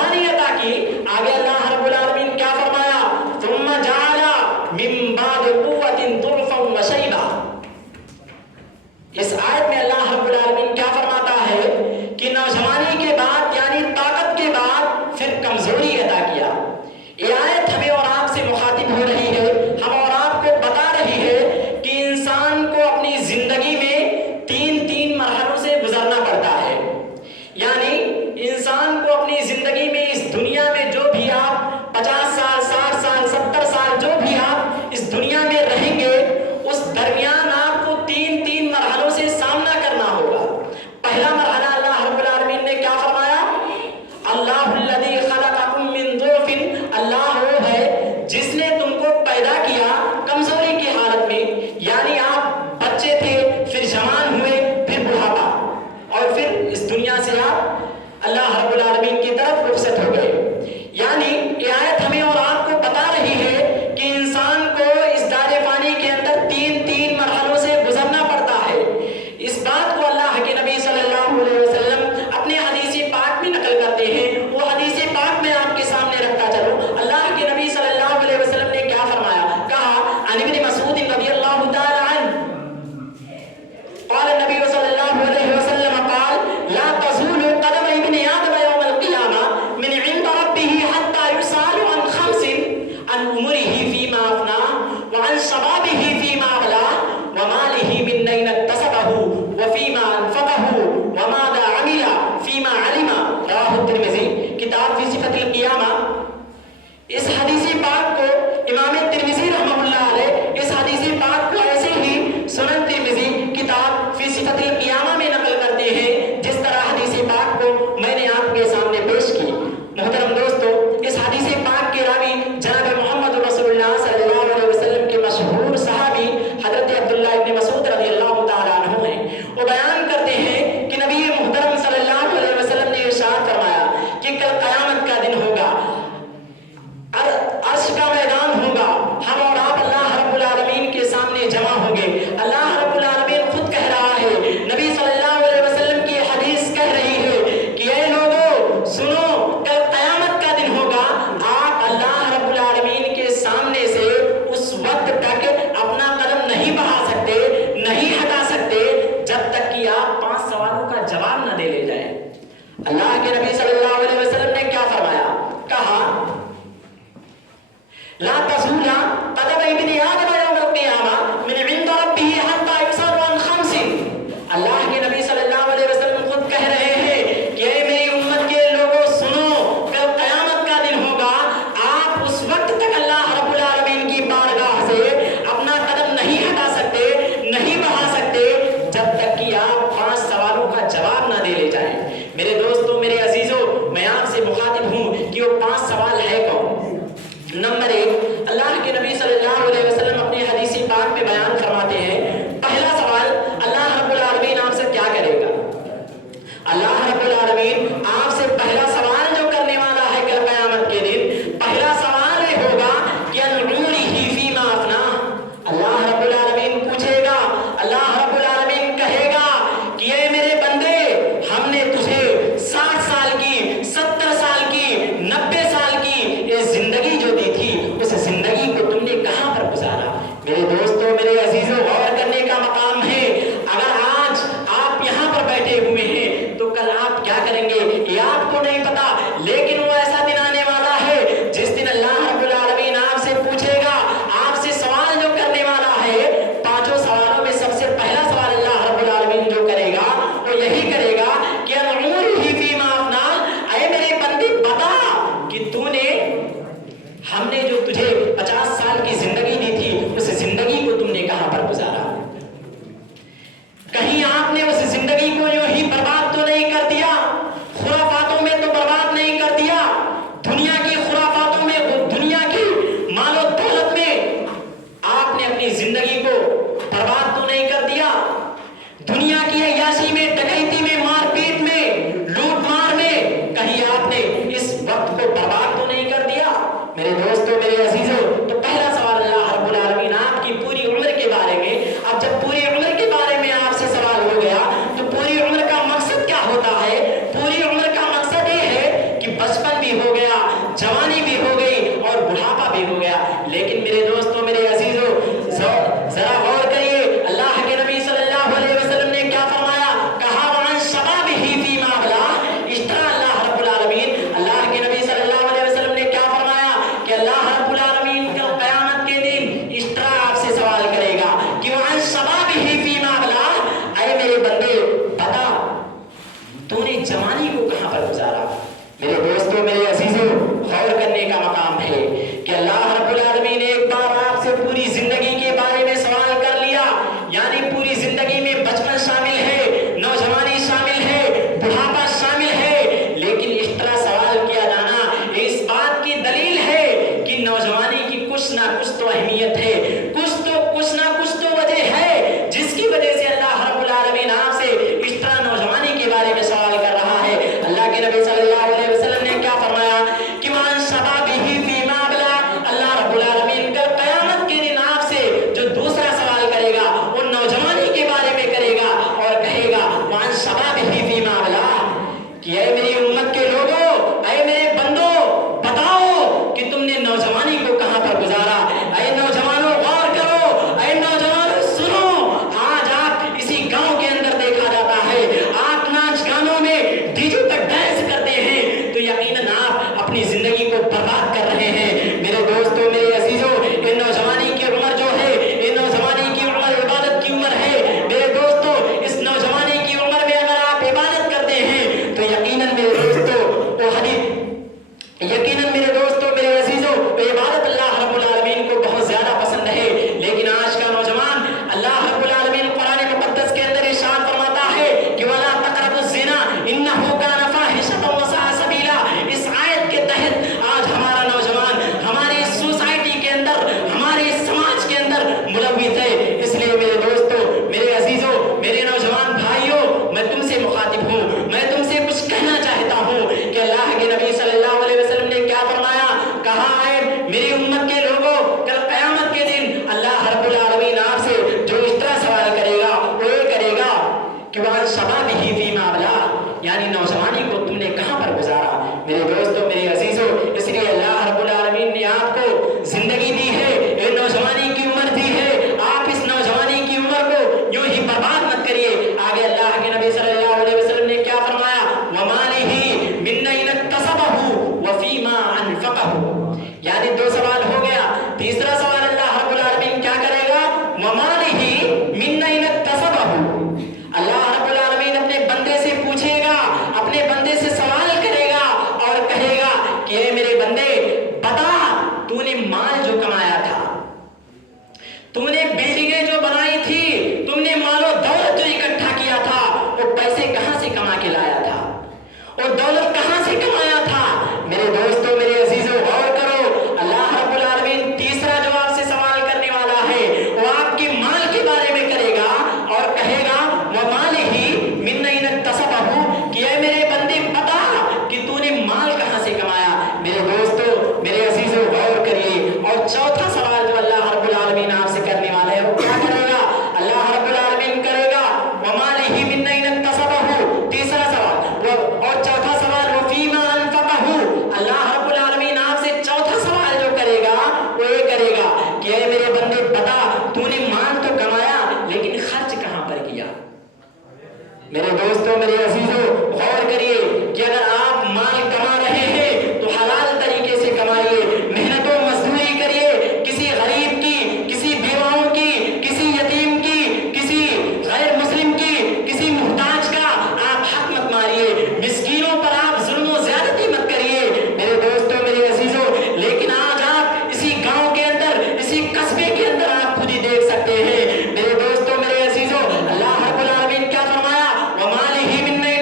नौजवानी अता की। आगे अल्लाह रब्बुल आलमीन क्या फरमाया, थुम्मा जअला मिन बाद कुव्वतिन दुर्फन व शैबा। इस आयत में अल्लाह रब्बुल आलमीन क्या फरमाता है कि नौजवानी के बाद यानी ताकत के बाद फिर कमजोरी अता किया। ये आयत हमें और आपसे मुखातिब हो रही है, हम और आपको बता रही है कि इंसान को अपनी जिंदगी में तीन मरहलों से गुजरना पड़ता है। यानी इंसान को अपनी जिंदगी में इस दुनिया में जो भी आप 50 साल 60 साल 70 साल जो भी आप इस दुनिया में रहेंगे, उस दरमियान आपको तीन मरहलों से सामना करना होगा। पहला मरहला अल्लाह रब्बुल आलमीन ने क्या फरमाया, अल्लाहुल्लज़ी खलक़कुम मिन दुअफिन, अल्लाह वो है जिसने तुमको पैदा किया कमजोरी की हालत में। यानी आप बच्चे थे, फिर जवान हुए, फिर बुढ़ापा, और फिर इस दुनिया से आप अल्लाह रब्बुल आलमीन की तरफ रुखसत हो गए। यानी ये आयत हमें और आपको बता रही है कि इंसान को इस दायरे पानी के अंदर तीन मरहलों से गुजरना पड़ता है। इस बात को अल्लाह के नबी सल्लल्लाहु अलैहि वसल्लम अपने हदीस पाक में नकल करते हैं। वो हदीस पाक में आपके सामने रखता चलो। अल्लाह के नबी सल्लल्लाहु अलैहि वसल्लम ने क्या फरमाया, कहा अन इब्न मसूद रज़ियल्लाहु तआला अन्हु क़ाल नबी सल्लल्लाहु अलैहि वसल्लम क़ाल ला तज़ूलु क़दम इब्न आदम यौमल क़ियामा मिन इंद रब्बिही हत्ता युसअलु अन खम्सिन अन उमरिही फीमा अफ़ना व अन शबाबिही फीमा अबला व मालिही मिन अय्न इक्तसबहु व फीमा अनफ़क़हु व माज़ा अमिला फीमा अलिमा। रवाहु तिर्मिज़ी किताब फ़ी सिफ़तिल क़ियामा। इस हदीस पाक को इमाम तिर्मिज़ी रहमतुल्लाह अलैह इस हदीस पाक को ऐसे ही सुनन तिर्मिज़ी किताब फ़ी सिफ़तिल क़ियामा में नकल करते हैं, जिस तरह हदीस पाक को मैंने आपके सामने पेश की। मोहतरम दोस्तों, इस हदीस पाक के रावी जनाब मोहम्मद रसूलुल्लाह सल्लल्लाहु अलैहि वसल्लम के मशहूर सहाबी हज़रत अब्दुल्लाह इब्न मसूद रज़ियल्लाहु तआला अन्हु हैं। वो बयान करते हैं कि नबी मुहतरम सल्लल्लाहु अलैहि वसल्लम ने इरशाद फरमाया कि कल क़यामत का दिन होगा, अर्श का मैदान होगा, हम और आप अल्लाह रब्बुल आलमीन के सामने जमा होंगे। अल्लाह रब्बुल आलमीन खुद कह रहा है, नबी सल्लल्लाहु अलैहि वसल्लम की हदीस कह रही है कि ऐ लोगों सुनो, कल क़यामत का दिन होगा, आप अल्लाह रब्बुल आलमीन के सामने से उस वक्त तक अपना कदम नहीं बढ़ा सकते, नहीं हटा सकते, जब तक कि आप 5 सवालों का जवाब न दे ले जाए। अल्लाह के नबी सल्लल्लाहु अलैहि वसल्लम ने क्या फरमाया, कहा ला तज़ूला क़दम इब्न आदम यौमल क़ियामा मिन इंद रब्बिही हत्ता युसअलु अन खम्सिन। अल्लाह के नबी सल्लल्लाहु अलैहि वसल्लम खुद कह रहे हैं कि ऐ मेरी उम्मत के लोगों सुनो, कल क़यामत का दिन होगा, आप उस वक्त तक अल्लाह रब्बुल आलमीन की बारगाह से अपना कदम नहीं हटा सकते, नहीं बढ़ा सकते, जब तक कि आप 5 सवालों का जवाब ना दे ले जाएं। मेरे दोस्तों, मेरे अजीजों, मैं आपसे मुखातिब हूँ कि वो 5 सवाल है कौन। नंबर 1, अल्लाह के नबी सल्लल्लाहु अलैहि वसल्लम अपने हदीस पाक में बयान फरमाते हैं, पहला सवाल अल्लाह रब्बुल आलमीन आपसे क्या करेगा। अल्लाह रब्बुल आलमीन आपसे पहला सवाल जो करने वाला है कल क़यामत के दिन, पहला सवाल ये होगा कि अन उमरिही फीमा अफ़ना। अल्लाह रब्बुल आलमीन पूछेगा, अल्लाह रब्बुल आलमीन कहेगा कि ऐ मेरे बंदे, हमने तुझे 60 साल की 70 साल की 90 साल की ये जिंदगी जो दी थी, उस जिंदगी को तुमने कहां पर गुजारा। मेरे दोस्तों, मेरे अजीजों, गौर करने का मकाम है। अगर आज आप यहां पर बैठे हुए हैं तो कल आप क्या करेंगे ये आपको नहीं पता, लेकिन वो ऐसा दिन आने वाला है जिस दिन अल्लाह रब्बुल आलमीन आपसे पूछेगा, आपसे सवाल जो करने वाला है, 5 सवालों में सबसे पहला सवाल अल्लाह रब्बुल आलमीन जो करेगा वो यही करेगा कि अन उमरिही फीमा अफ़ना। ऐ मेरे बंदे बता कि तूने, हमने जो तुझे 50 साल की जिंदगी दी थी, उस जिंदगी को तुमने कहां पर गुजारा। कहीं आपने उस जिंदगी को यूं ही बर्बाद तो नहीं कर दिया, खुराफातों में तो बर्बाद नहीं कर दिया, दुनिया की खुराफातों में, दुनिया की मालो दौलत में आपने अपनी जिंदगी को बर्बाद तो नहीं कर दिया, दुनिया की अय्याशी में, डकैती में, मारपीट में, लूट मार में कहीं आपने इस वक्त को बर्बाद तो नहीं कर दिया। मेरे दोस्तों, मेरे अजीजों, तो पहला सवाल अल्लाह रब्बुल आलमीन आपकी पूरी उम्र के बारे में। अब जब पूरी उम्र के बारे में आपसे सवाल हो गया तो पूरी उम्र का मकसद क्या होता है। पूरी उम्र का मकसद ये है कि बचपन भी ہو گیا، جوانی بھی ہو گئی اور بڑھاپا بھی ہو گیا. لیکن میرے دوستوں، میرے عزیزوں، ذرا غور کریے اللہ کے نبی صلی اللہ علیہ وسلم نے کیا فرمایا. کہا وعن شبابہ فیما ابلاہ. اس طرح اللہ رب العالمین، اللہ کے نبی صلی اللہ علیہ وسلم نے کیا فرمایا کہ اللہ رب العالمین کل قیامت کے دن اس طرح آپ سے سوال کرے گا کہ وعن شبابہ فیما ابلاہ. اے میرے بندے بتا تو نے جوانی کو کہاں پر گزارا. میرے دوستوں، میرے عزیزوں، غور کرنے کا مقام ہے کہ اللہ رب العالمین نے ایک بار آپ سے پوری زندگی کے بارے میں سوال کر لیا. یعنی پوری زندگی میں بچپن شامل ہے، نوجوانی شامل ہے، بڑھاپا شامل ہے. لیکن اس طرح سوال کیا جانا اس بات کی دلیل ہے کہ نوجوانی کی کچھ نہ کچھ تو اہمیت ہے، کچھ نہ کچھ تو وجہ ہے جس کی وجہ سے اللہ رب العالمین آپ سے اس طرح نوجوانی کے بارے میں سوال کر رہا ہے. اللہ کے نبی صلی اللہ علیہ وسلم نے کیا فرمایا کہ وعن شبابہ فیما ابلاہ. اللہ رب العالمین کل قیامت کے دن آپ سے جو دوسرا سوال کرے گا وہ نوجوانی کے بارے میں کرے گا اور کہے گا وعن شبابہ فیما ابلاہ کہ اے میری امت کے لوگوں، اے میرے بندوں، بتاؤ کہ تم نے نوجوانی کو کہاں پر گزارا. اے نوجوانوں غور کرو، اے نوجوانوں سنو. آج آپ اسی گاؤں کے اندر دیکھا جاتا ہے آپ ناچ گانوں میں ڈی جے پر ڈانس کرتے ہیں تو یقیناً آپ اپنی زندگی کو برباد کر رہے ہیں. میرے دوستوں، میرے عزیزوں، یہ نوجوانی کی عمر جو ہے، یہ نوجوانی کی عمر عبادت کی عمر ہے. میرے دوستوں، اس نوجوانی کی عمر میں اگر آپ عبادت کرتے ہیں تو یقیناً میرے دوستوں وہ حدیث یقیناً میرے دوستوں، میرے عزیزوں، وہ عبادت اللہ رب العالمین کو بہت زیادہ پسند ہے. لیکن آج کا نوجوان، اللہ رب العالمین قرآن مقدس کے اندر ارشاد فرماتا ہے کہ وَلَا تَقْرَبُوا الزِّنَا إِنَّهُ كَانَ فَاحِشَةً وَسَاءَ سَبِيلًا. اس آیت کے تحت آج ہمارا نوجوان ہماری سوسائٹی کے اندر، ہمارے سماج کے اندر ملوث ہے. اس لیے میرے دوستوں، میرے عزیزوں، میرے نوجوان بھائیوں، میں تم سے مخاطب ہوں، میں تم سے کچھ کہنا چاہتا ہوں کہ اللہ کے نبی صلی اللہ علیہ وسلم نے کیا فرمایا. کہا ہے میری امت کے لوگوں، کل قیامت کے دن اللہ رب العالمین آپ سے جو اس طرح سوال کرے گا وہ یہ کرے گا کہ وعن شبابہ فیما ابلاہ. یعنی نوجوانی کو تم نے کہاں پر گزارا. میرے دوستوں، میرے عزیزوں، اس لیے اللہ رب العالمین نے آپ کو زندگی دی ہے، یہ نوجوانی کی عمر دی ہے. آپ اس نوجوانی کی عمر کو یوں ہی برباد مت کریے. آگے اللہ کے نبی صلی اللہ علیہ وسلم نے کیا فرمایا وَمَالِهِ مِنْ أَيْنَ اكْتَسَبَهُ وَفِيمَا أَنْفَقَهُ. یعنی دو سوال ہو گیا. تیسرا سوال اللہ رب العالمین کیا کرے گا وَمَالِهِ مِنْ أَيْنَ اكْتَسَبَهُ. اللہ رب العالمین اپنے بندے سے پوچھے گا، اپنے بندے سے سوال کرے گا اور کہے گا کہ اے میرے بندے بتا تو نے مال جو کمایا تھا، تم نے بلڈنگیں جو بنائی تھی، تم نے مال و دولت جو اکٹھا کیا تھا، وہ پیسے کہاں سے کما کے لایا تھا، اور دولت کہاں سے کمایا تھا. میرے دوستوں، میرے عزیزوں، غور کرو. اللہ رب العالمین تیسرا جو آپ سے سوال کرنے والا ہے وہ آپ کے مال کے بارے میں کرے گا اور کہے گا وَمَالِهِ مِنْ أَيْنَ اكْتَسَبَهُ کہ اے میرے بندے بتا کہ تو نے مال کہاں سے کمایا. میرے دوستوں، میرے عزیزوں، غور کریے. اور چوتھا سوال جو اللہ رب العالمین آپ سے کرنے والا ہے وہ کیا کرے گا. اللہ رب العالمین کرے گا وَمَالِهِ مِنْ أَيْنَ اكْتَسَبَهُ. تیسرا سوال اور چوتھا سوال وَفِيمَا أَنْفَقَهُ. اللہ رب العالمین آپ سے چوتھا سوال جو کرے گا وہ یہ کرے گا کہ اے میرے بندے بتا تو نے مال تو کمایا لیکن خرچ کہاں پر کیا. میرے دوستوں، میرے عزیزوں، غور کریے کہ اگر آپ مال کما رہے ہیں تو حلال طریقے سے کمائیے، محنت و مزدوری کریے. کسی غریب کی، کسی بیواؤں کی، کسی یتیم کی، کسی غیر مسلم کی، کسی محتاج کا آپ حق مت ماریے. مسکینوں پر آپ ظلم و زیادتی مت کریے. میرے دوستوں، میرے عزیزوں، لیکن آج آپ اسی گاؤں کے اندر، اسی قصبے کے اندر آپ خود ہی دیکھ سکتے ہیں. میرے دوستوں، میرے عزیزوں، اللہ رب العالمین کیا فرمایا وَمَالِهِ مِنْ أَيْنَ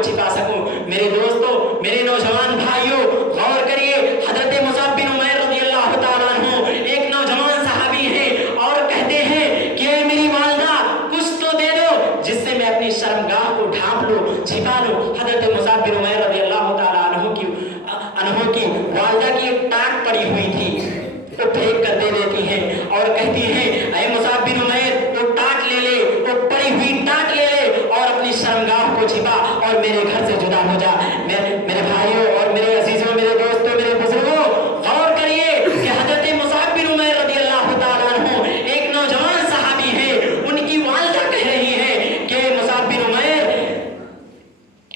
को छिपा सकूं। मेरे दोस्तों, मेरे नौजवान भाइयों, गौर करिए, हजरत मुसअब बिन उमैर रज़ियल्लाहु ताला अन्हु एक नौजवान सहाबी हैं और कहते हैं कि ऐ मेरी वालिदा, कुछ तो दे दो जिससे मैं अपनी शर्मगाह को ढांप लूं, छिपा लूं। हजरत मुसअब बिन उमैर रज़ियल्लाहु ताला अन्हु की वालिदा की एक टाक पड़ी हुई थी, वो फेंक कर दे देती हैं और कहती हैं, ऐ मुसअब बिन उमैर, वो टाक ले ले, वो पड़ी हुई टाक ले ले और अपनी शर्मगाह को छिपा और मेरे घर से जुदा हो जा। मेरे भाइयों और मेरे अजीजों, मेरे दोस्तों, मेरे बुजुर्गों, गौर करिए कि हजरत मुसअब बिन उमैर रज़ियल्लाहु ताला अन्हु एक नौजवान सहाबी है, उनकी वालिदा कह रही है कि मुसअब बिन उमैर,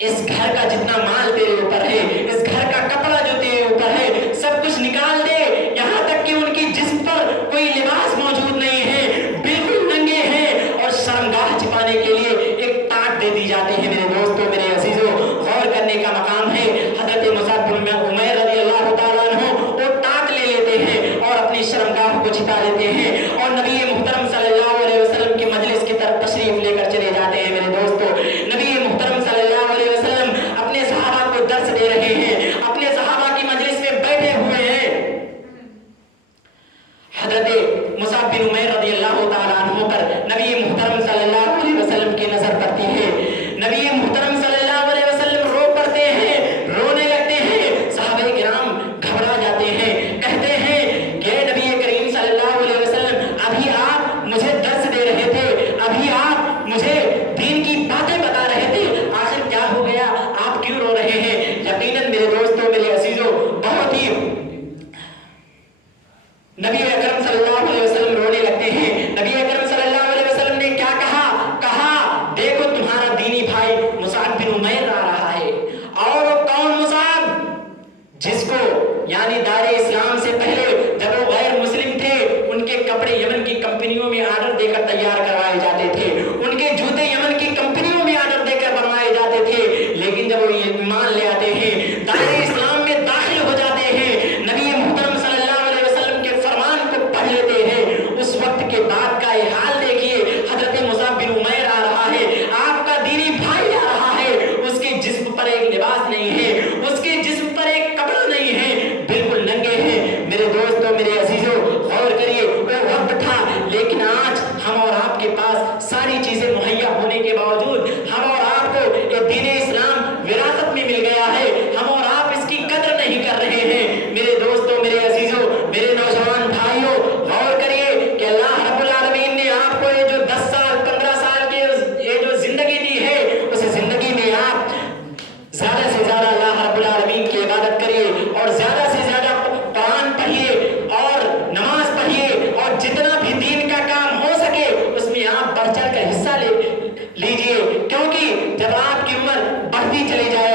इस घर का जितना माल तेरे ऊपर है, इस घर का कपड़ा जो तेरे ऊपर है, सब कुछ निकाल दे। यहाँ तक कि उनकी जिस्म पर कोई लिबास मौजूद नहीं है, बिल्कुल नंगे हैं और शर्मगाह छिपाने के लिए एक टाट दे दी जाती है। मेरे दोस्तों, मेरे अजीजों, गौर करने का मकाम है। हजरत मुसअब बिन उमैर रज़ियल्लाहु ताला अन्हु वो टाट ले लेते हैं और अपनी शर्मगाह को छिपा लेते हैं और नबी मुहतरम सल्लल्लाहु अलैहि वसल्लम की मजलिस की तरफ तशरीफ लेकर चले जाते हैं। मेरे दोस्तों, नबी मुहतरम सल्लल्लाहु अलैहि वसल्लम अपने सहाबा को दर्स दे रहे हैं, अपने सहाबा की मजलिस में बैठे हुए हैं। हजरत मुसअब बिन उमैर रज़ियल्लाहु ताला अन्हु पर नबी मुहतरम सल्लल्लाहु अलैहि वसल्लम की नजर पड़ती है। नबी मुहतरम सल्लल्लाहु अलैहि वसल्लम रो पड़ते हैं, रोने लगते हैं। सहाबा किराम घबरा जाते हैं, कहते हैं कि नबी करीम सल्लल्लाहु अलैहि वसल्लम, अभी आप मुझे दर्स दे रहे थे, अभी आप मुझे दीन की बातें बता रहे थे, आखिर क्या हो गया, आप क्यों रो रहे हैं? यकीनन मेरे दोस्तों, मेरे अजीजों, बहुत ही नबी अकरम सल्लल्लाहु अलैहि वसल्लम रोने लगते हैं। नबी अकरम सल्लल्लाहु अलैहि वसल्लम ने क्या कहा? देखो तुम्हारा दीनी भाई मुसअब बिन उमैर आ रहा है। और वो कौन मुसअब? जिसको यानी दारे इस्लाम से पहले जब वो गैर मुस्लिम थे, उनके कपड़े यमन की कंपनियों में आर्डर देकर तैयार करवाए जाते थे, उनके जूते यमन की कंपनियों में आर्डर देकर बनवाए जाते थे। लेकिन जब वो ईमान ले आते हैं, दारे इस्लाम में दाखिल हो जाते हैं, नबी मुहतरम सल्लल्लाहु अलैहि वसल्लम के फरमान को पढ़ लेते हैं, उस वक्त के बाद का ये हाल देखिए। हजरत मुसअब बिन उमैर आ रहा है, आपका दीनी भाई आ रहा है, उसके जिस्म पर एक लिबास नहीं है, उसके जिस्म पर एक कपड़ा नहीं है, बिल्कुल नंगे हैं। मेरे दोस्तों, मेरे अजीजों, गौर करिए, वो वक्त था, लेकिन आज हम और आपके पास सारी चीजें मुहैया होने के बावजूद हम और आपको ये दीन इस्लाम विरासत में मिल गया है, हम और आप इसकी कदर नहीं कर रहे हैं। मेरे दोस्तों, मेरे अजीजों, मेरे नौजवान भाइयों, गौर करिए कि अल्लाह रब्बुल आलमीन ने आपको ये जो 10 साल 15 साल की ये जो जिंदगी दी है, उस जिंदगी में आप ज्यादा से ज्यादा अल्लाह रब्बुल आलमीन की इबादत करिए और ज्यादा से ज्यादा कुरान पढ़िए और नमाज पढ़िए और जितना भी दीन का काम हो सके उसमें आप बढ़ चढ़ कर हिस्सा लीजिए, क्योंकि जब आपकी उम्र बढ़ती चली जाए